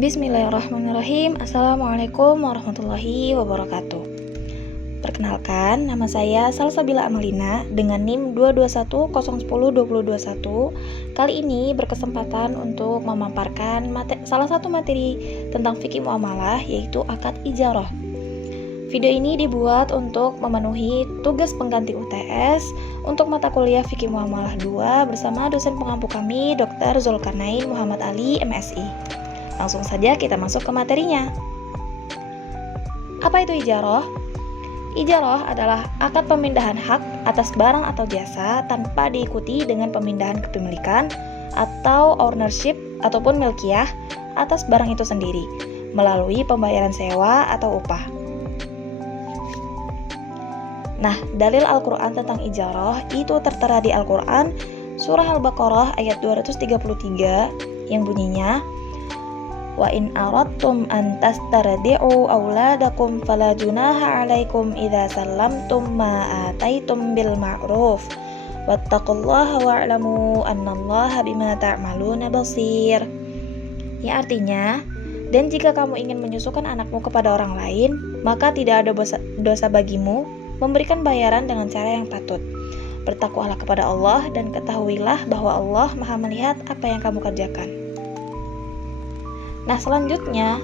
Bismillahirrahmanirrahim. Assalamualaikum warahmatullahi wabarakatuh. Perkenalkan, nama saya Salsabila Amelina dengan NIM 22101001021. Kali ini berkesempatan untuk memaparkan salah satu materi tentang fikih muamalah, yaitu akad ijarah. Video ini dibuat untuk memenuhi tugas pengganti UTS untuk mata kuliah fikih muamalah 2 bersama dosen pengampu kami, Dr. Zulkarnain Muhammad Ali, MSI. Langsung saja kita masuk ke materinya. Apa itu ijarah? Ijarah adalah akad pemindahan hak atas barang atau jasa tanpa diikuti dengan pemindahan kepemilikan atau ownership ataupun milkiyah atas barang itu sendiri melalui pembayaran sewa atau upah. Nah, dalil Al-Quran tentang ijarah itu tertera di Al-Quran surah Al-Baqarah ayat 233 yang bunyinya, wa in aradtum an tastardi'u auladakum fala junaha 'alaikum idza sallamtum ma ataitum bil ma'ruf wattaqullaha wa'lamu annallaha bima ta'maluna basir. Yang artinya, dan jika kamu ingin menyusukan anakmu kepada orang lain, maka tidak ada dosa bagimu memberikan bayaran dengan cara yang patut. Bertakwalah kepada Allah dan ketahuilah bahwa Allah Maha melihat apa yang kamu kerjakan. Nah, selanjutnya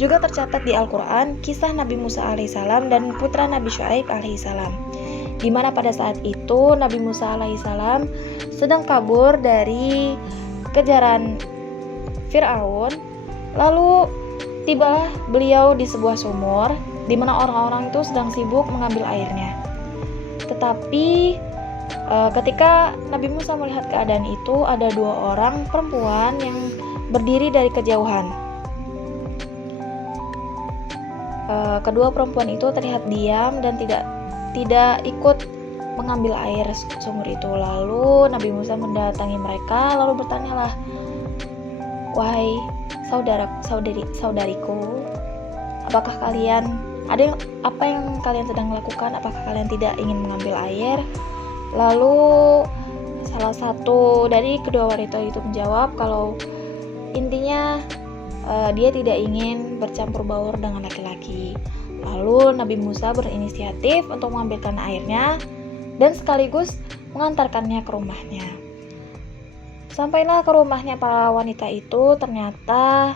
juga tercatat di Al-Quran kisah Nabi Musa alaihissalam dan putra Nabi Syuaib alaihissalam, di mana pada saat itu Nabi Musa alaihissalam sedang kabur dari kejaran Fir'aun. Lalu tibalah beliau di sebuah sumur di mana orang-orang itu sedang sibuk mengambil airnya. Tetapi ketika Nabi Musa melihat keadaan itu, ada 2 orang perempuan yang berdiri dari kejauhan. Kedua perempuan itu terlihat diam dan tidak ikut mengambil air sumur itu. Lalu Nabi Musa mendatangi mereka lalu bertanyalah, wahai saudariku, apakah kalian apa yang kalian sedang lakukan? Apakah kalian tidak ingin mengambil air? Lalu salah satu dari kedua wanita itu menjawab kalau intinya dia tidak ingin bercampur baur dengan laki-laki. Lalu Nabi Musa berinisiatif untuk mengambilkan airnya dan sekaligus mengantarkannya ke rumahnya. Sampailah ke rumahnya para wanita itu, ternyata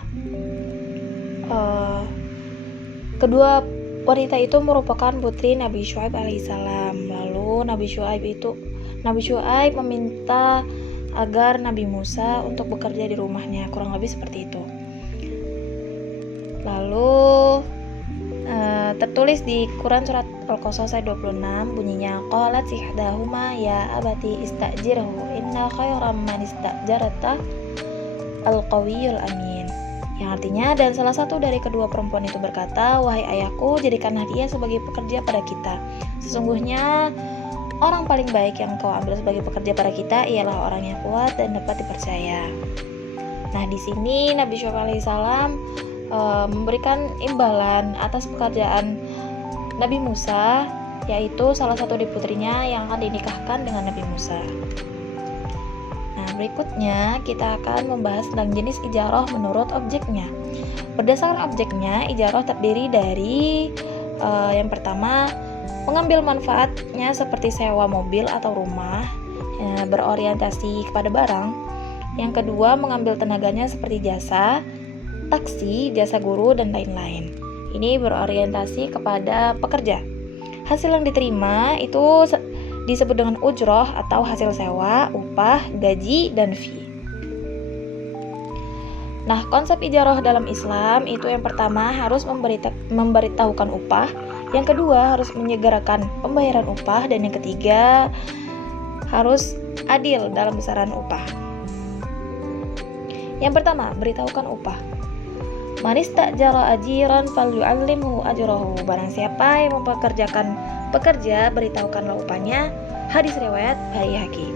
kedua wanita itu merupakan putri Nabi Syuaib alaihissalam. Lalu Nabi Syuaib meminta agar Nabi Musa untuk bekerja di rumahnya, kurang lebih seperti itu. Lalu tertulis di Quran surat Al-Qasas ayat 26 bunyinya, qalat ihdahuma ya abati istajirhu inna khairam man istajarta al-qawiyyul amin. Yang artinya, dan salah satu dari kedua perempuan itu berkata, wahai ayahku, jadikanlah dia sebagai pekerja pada kita. Sesungguhnya orang paling baik yang kau ambil sebagai pekerja pada kita ialah orang yang kuat dan dapat dipercaya. Nah, di sini Nabi Syuaib alaihissalam memberikan imbalan atas pekerjaan Nabi Musa, yaitu salah satu dari putrinya yang akan dinikahkan dengan Nabi Musa. Nah, berikutnya kita akan membahas tentang jenis ijarah menurut objeknya. Berdasarkan objeknya, ijarah terdiri dari yang pertama, mengambil manfaatnya seperti sewa mobil atau rumah, berorientasi kepada barang. Yang kedua, mengambil tenaganya seperti jasa, taksi, jasa guru, dan lain-lain. Ini berorientasi kepada pekerja. Hasil yang diterima itu disebut dengan ujroh atau hasil sewa, upah, gaji, dan fee. Nah, konsep ijarah dalam Islam itu yang pertama harus memberitahukan upah, yang kedua harus menyegerakan pembayaran upah, dan yang ketiga harus adil dalam besaran upah. Yang pertama, beritahukan upah. Man istajara ajiran falyu'allimhu ajrahu. Barang siapa yang mempekerjakan pekerja, beritahukanlah upahnya. Hadis riwayat Baihaqi.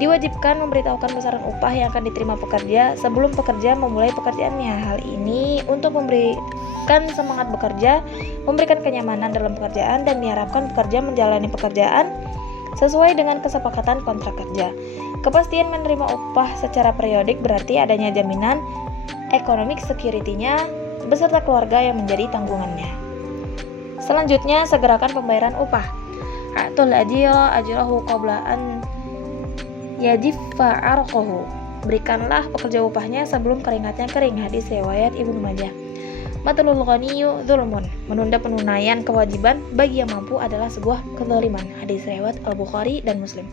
Diwajibkan memberitahukan besaran upah yang akan diterima pekerja sebelum pekerja memulai pekerjaannya. Hal ini untuk memberikan semangat bekerja, memberikan kenyamanan dalam pekerjaan, dan diharapkan pekerja menjalani pekerjaan sesuai dengan kesepakatan kontrak kerja. Kepastian menerima upah secara periodik berarti adanya jaminan economic security-nya beserta keluarga yang menjadi tanggungannya. Selanjutnya, segerakan pembayaran upah. Atul ajira ajrahu qabla an yajiffa arqahu. Berikanlah pekerja upahnya sebelum keringatnya kering. Hadis riwayat Ibnu Majah. Matlul ghaniyyu dzulmun. Menunda penunaian kewajiban bagi yang mampu adalah sebuah kezaliman. Hadis riwayat Al-Bukhari dan Muslim.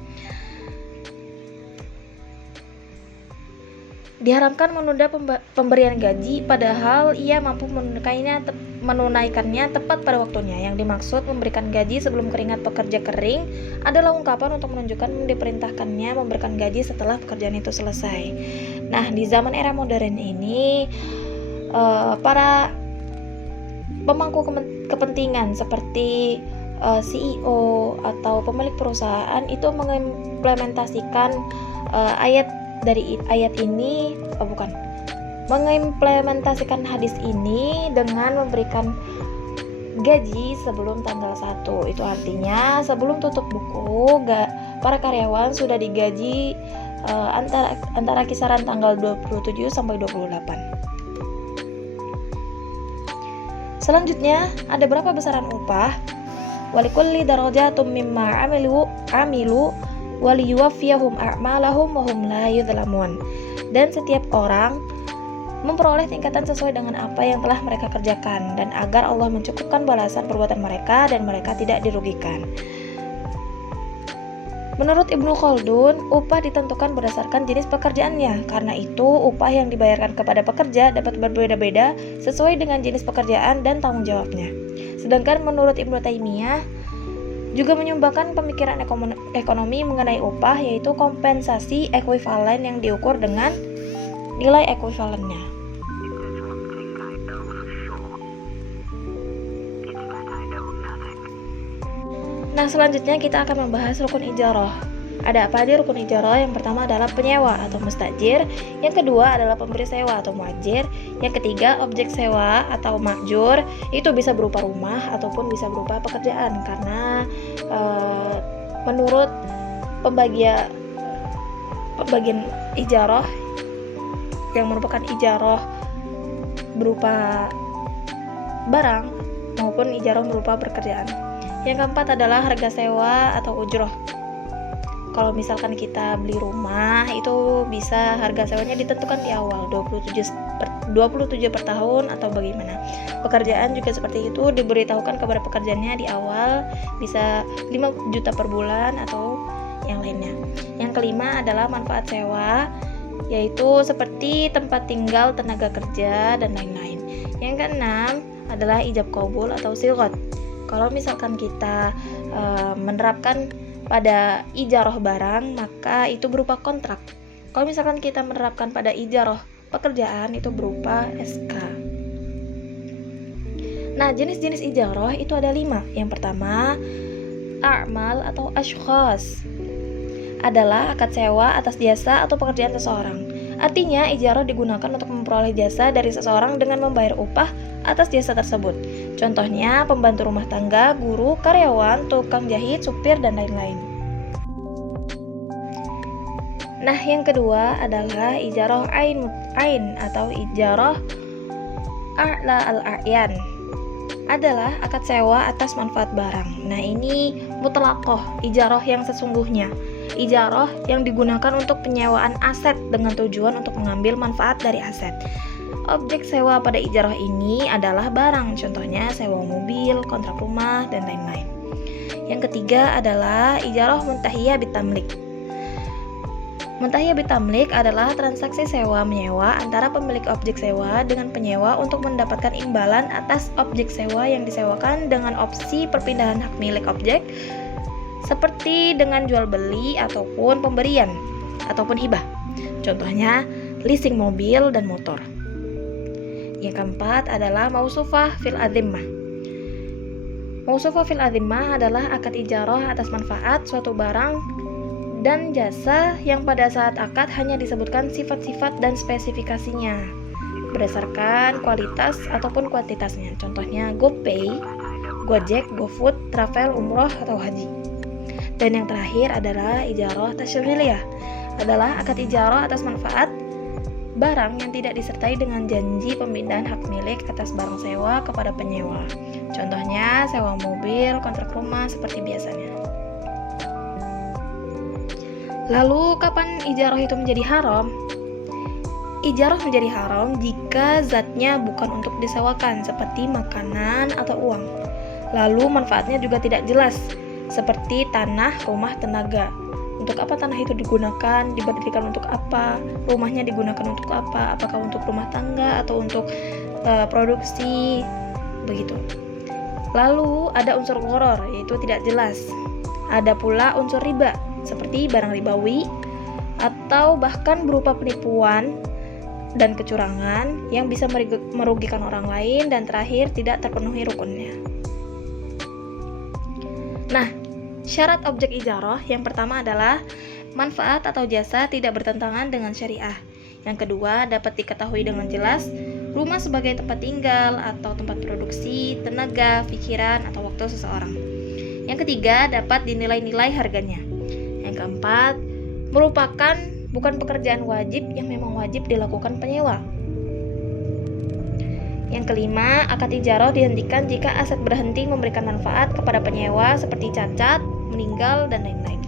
Diharamkan menunda pemberian gaji padahal ia mampu menunaikannya tepat pada waktunya. Yang dimaksud memberikan gaji sebelum keringat pekerja kering adalah ungkapan untuk menunjukkan diperintahkannya memberikan gaji setelah pekerjaan itu selesai. Nah, di zaman era modern ini para pemangku kepentingan seperti CEO atau pemilik perusahaan itu mengimplementasikan mengimplementasikan hadis ini dengan memberikan gaji sebelum tanggal 1. Itu artinya sebelum tutup buku para karyawan sudah digaji antara kisaran tanggal 27 sampai 28. Selanjutnya, ada berapa besaran upah? Walikulli darajatum mimma amilu waliyuwaffiyahum a'malahum wa hum la yudhlamun. Dan setiap orang memperoleh tingkatan sesuai dengan apa yang telah mereka kerjakan, dan agar Allah mencukupkan balasan perbuatan mereka dan mereka tidak dirugikan. Menurut Ibnu Khaldun, upah ditentukan berdasarkan jenis pekerjaannya. Karena itu, upah yang dibayarkan kepada pekerja dapat berbeda-beda sesuai dengan jenis pekerjaan dan tanggung jawabnya. Sedangkan menurut Ibnu Taimiyah juga menyumbangkan pemikiran ekonomi mengenai upah, yaitu kompensasi ekuivalen yang diukur dengan nilai ekuivalennya. Nah, selanjutnya kita akan membahas rukun ijarah. Ada apa aja rukun ijarah? Yang pertama adalah penyewa atau mustajir, yang kedua adalah pemberi sewa atau muajir, yang ketiga objek sewa atau makjur. Itu bisa berupa rumah ataupun bisa berupa pekerjaan, karena menurut pembagian ijarah yang merupakan ijarah berupa barang maupun ijarah berupa pekerjaan. Yang keempat adalah harga sewa atau ujroh. Kalau misalkan kita beli rumah, itu bisa harga sewanya ditentukan di awal 27 per tahun atau bagaimana. Pekerjaan juga seperti itu, diberitahukan kepada pekerjaannya di awal, bisa 5 juta per bulan atau yang lainnya. Yang kelima adalah manfaat sewa, yaitu seperti tempat tinggal, tenaga kerja, dan lain-lain. Yang keenam adalah ijab qabul atau silqat. Kalau misalkan kita menerapkan pada ijarah barang, maka itu berupa kontrak. Kalau misalkan kita menerapkan pada ijarah pekerjaan, itu berupa SK. Nah, jenis-jenis ijarah itu ada 5. Yang pertama, a'mal atau ashkhas, adalah akad sewa atas jasa atau pekerjaan seseorang. Artinya, ijarah digunakan untuk memperoleh jasa dari seseorang dengan membayar upah atas jasa tersebut. Contohnya, pembantu rumah tangga, guru, karyawan, tukang jahit, supir, dan lain-lain. Nah, yang kedua adalah ijarah ain atau ijarah a'la al-a'yan, adalah akad sewa atas manfaat barang. Nah, ini mutlaqah, ijarah yang sesungguhnya. Ijarah yang digunakan untuk penyewaan aset dengan tujuan untuk mengambil manfaat dari aset. Objek sewa pada ijarah ini adalah barang, contohnya sewa mobil, kontrak rumah, dan lain-lain. Yang ketiga adalah ijarah muntahiyah bitamlik. Muntahiyah bitamlik adalah transaksi sewa-menyewa antara pemilik objek sewa dengan penyewa untuk mendapatkan imbalan atas objek sewa yang disewakan dengan opsi perpindahan hak milik objek, seperti dengan jual beli ataupun pemberian ataupun hibah. Contohnya leasing mobil dan motor. Yang keempat adalah mausufah fil azimmah. Mausufah fil azimmah adalah akad ijarah atas manfaat suatu barang dan jasa yang pada saat akad hanya disebutkan sifat-sifat dan spesifikasinya berdasarkan kualitas ataupun kuantitasnya. Contohnya GoPay, Gojek, GoFood, travel, umroh, atau haji. Dan yang terakhir adalah ijarah tasyrihiyah, adalah akad ijarah atas manfaat barang yang tidak disertai dengan janji pemindahan hak milik atas barang sewa kepada penyewa. Contohnya sewa mobil, kontrak rumah seperti biasanya. Lalu kapan ijarah itu menjadi haram? Ijarah menjadi haram jika zatnya bukan untuk disewakan seperti makanan atau uang. Lalu manfaatnya juga tidak jelas seperti tanah, rumah, tenaga. Untuk apa tanah itu digunakan, diberikan untuk apa, rumahnya digunakan untuk apa, apakah untuk rumah tangga atau untuk produksi, begitu. Lalu ada unsur gharar, yaitu tidak jelas. Ada pula unsur riba, seperti barang ribawi, atau bahkan berupa penipuan dan kecurangan yang bisa merugikan orang lain, dan terakhir tidak terpenuhi rukunnya. Nah, syarat objek ijarah yang pertama adalah manfaat atau jasa tidak bertentangan dengan syariah. Yang kedua, dapat diketahui dengan jelas rumah sebagai tempat tinggal atau tempat produksi, tenaga, pikiran, atau waktu seseorang. Yang ketiga, dapat dinilai-nilai harganya. Yang keempat, merupakan bukan pekerjaan wajib yang memang wajib dilakukan penyewa. Yang kelima, akad ijarah dihentikan jika aset berhenti memberikan manfaat kepada penyewa seperti cacat, meninggal, dan lain-lain.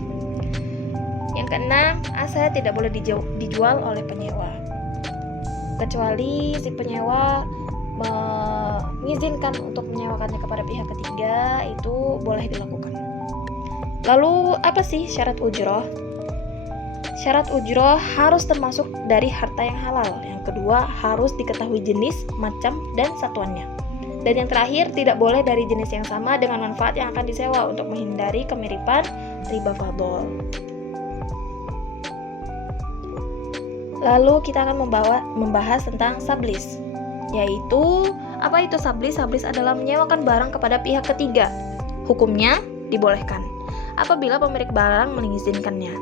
Yang keenam, aset tidak boleh dijual oleh penyewa, kecuali si penyewa mengizinkan untuk menyewakannya kepada pihak ketiga, itu boleh dilakukan. Lalu apa sih syarat ujrah? Syarat ujrah harus termasuk dari harta yang halal. Yang kedua, harus diketahui jenis, macam, dan satuannya. Dan yang terakhir, tidak boleh dari jenis yang sama dengan manfaat yang akan disewa untuk menghindari kemiripan riba fadl. Lalu kita akan membahas tentang sublis, yaitu apa itu sublis? Sublis adalah menyewakan barang kepada pihak ketiga. Hukumnya dibolehkan apabila pemilik barang mengizinkannya,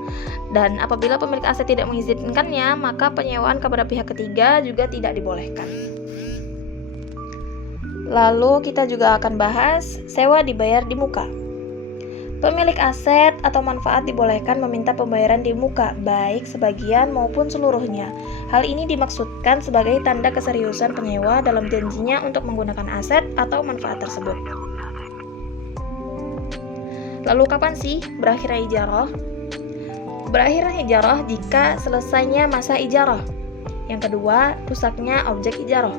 dan apabila pemilik aset tidak mengizinkannya, maka penyewaan kepada pihak ketiga juga tidak dibolehkan. Lalu kita juga akan bahas sewa dibayar di muka. Pemilik aset atau manfaat dibolehkan meminta pembayaran di muka, baik sebagian maupun seluruhnya. Hal ini dimaksudkan sebagai tanda keseriusan penyewa dalam janjinya untuk menggunakan aset atau manfaat tersebut. Lalu kapan sih berakhirnya ijarah? Berakhirnya ijarah jika selesainya masa ijarah. Yang kedua, rusaknya objek ijarah.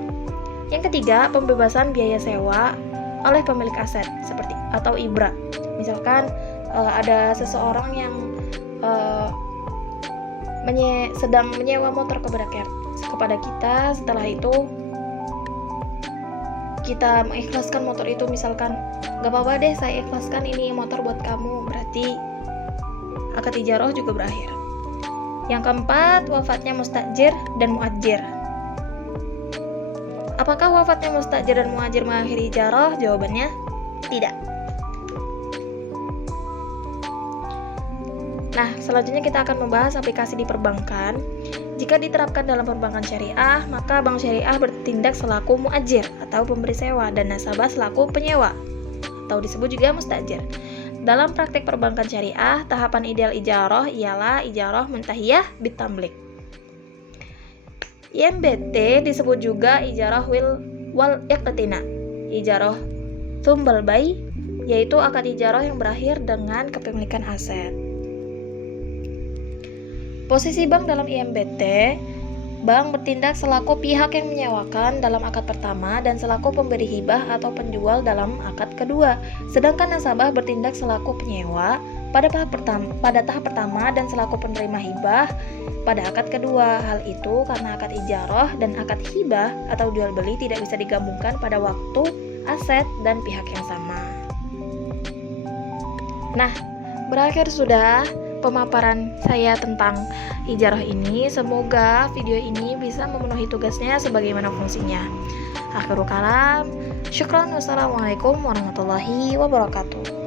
Yang ketiga, pembebasan biaya sewa oleh pemilik aset seperti atau ibra. Misalkan ada seseorang yang sedang menyewa motor kepada kita, setelah itu kita mengikhlaskan motor itu, misalkan gak apa-apa deh saya ikhlaskan ini motor buat kamu, berarti akad ijarah juga berakhir. Yang keempat, wafatnya mustajir dan muajir. Apakah wafatnya mustajir dan muajir mengakhiri ijarah? Jawabannya tidak. Nah, selanjutnya kita akan membahas aplikasi di perbankan. Jika diterapkan dalam perbankan syariah, maka bank syariah bertindak selaku muajir atau pemberi sewa, dan nasabah selaku penyewa atau disebut juga mustajir. Dalam praktek perbankan syariah, tahapan ideal ijarah ialah ijarah muntahiyah bitamlik. IMBT disebut juga ijarah wal iqtina, ijarah thumbal bay, yaitu akad ijarah yang berakhir dengan kepemilikan aset. Posisi bank dalam IMBT, bank bertindak selaku pihak yang menyewakan dalam akad pertama dan selaku pemberi hibah atau penjual dalam akad kedua. Sedangkan nasabah bertindak selaku penyewa pada tahap pertama dan selaku penerima hibah pada akad kedua. Hal itu karena akad ijarah dan akad hibah atau jual beli tidak bisa digabungkan pada waktu, aset, dan pihak yang sama. Nah, berakhir sudah pemaparan saya tentang ijarah ini. Semoga video ini bisa memenuhi tugasnya sebagaimana fungsinya. Akhirul kalam, syukran, wassalamualaikum warahmatullahi wabarakatuh.